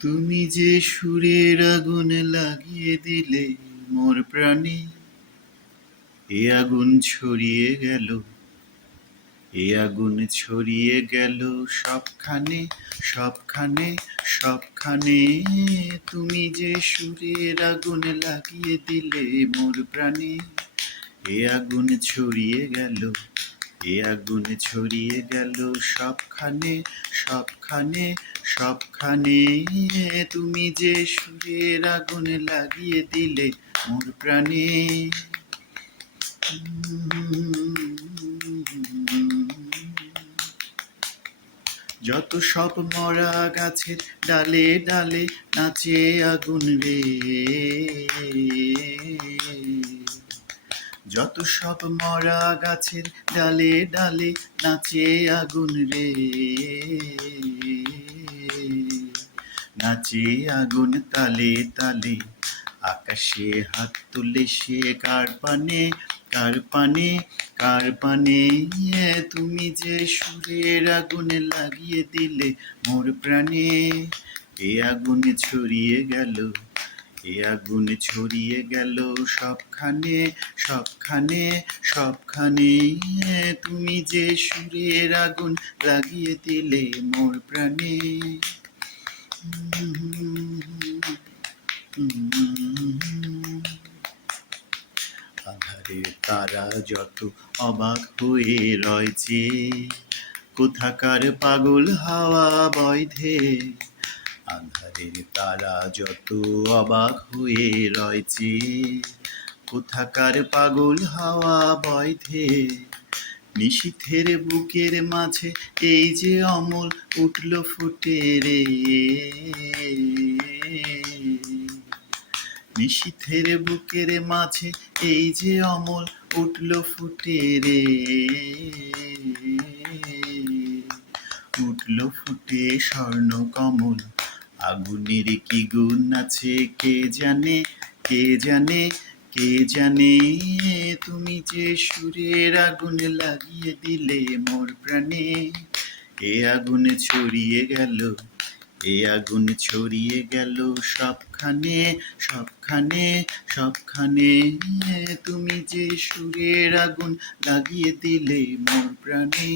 তুমি যে সুরের আগুন লাগিয়ে দিলে মোর প্রাণে, এ আগুন ছড়িয়ে গেল, এ আগুন ছড়িয়ে গেল সবখানে, সবখানে, সবখানে। তুমি যে সুরের আগুন লাগিয়ে দিলে মোর প্রাণে, এ আগুন ছড়িয়ে গেল, এ আগুন ছড়িয়ে গেল সবখানে, সবখানে, সবখানে। তুমি যে সুরের আগুন লাগিয়ে দিলে মোর প্রাণে। যত সব মরা গাছের ডালে ডালে নাচে আগুন রে, যত সব মরা গাছের ডালে ডালে নাচে আগুন রে, নাচে আগুন তালে তালে। আকাশে হাত তুলে সে কার পানে, কার পানে, কার পানে। তুমি যে সুরের আগুন লাগিয়ে দিলে মোর প্রাণে, এ আগুন ছড়িয়ে গেল, এ আগুন ছড়িয়ে গেল সবখানে, সবখানে, সবখানে। তুমি যে সুরের আগুন লাগিয়ে দিলে মোর প্রাণে। আধারে তারা যত অবাক হয়ে রয়েছে, কোথাকার পাগল হাওয়া বয়ধে। আধারের তারা যত অবাক হয়ে রয়েছে, কোথাকার পাগল হাওয়া বয়ধে। নিশীথের বুকের মাঝে এই যে অমল উঠল ফুটে রে, নিশীথের বুকের মাঝে এই যে অমল উঠল ফুটে রে, উঠল ফুটে স্বর্ণ কমল। আগুনের কি গুণ আছে কে জানে, কে জানে, কে জানে। তুমি যে সুরের আগুন লাগিয়ে দিলে মোর প্রাণে, এ আগুন ছড়িয়ে গেল, এ আগুন ছড়িয়ে গেল সবখানে, সবখানে, সবখানে। তুমি যে সুরের আগুন লাগিয়ে দিলে মোর প্রাণে।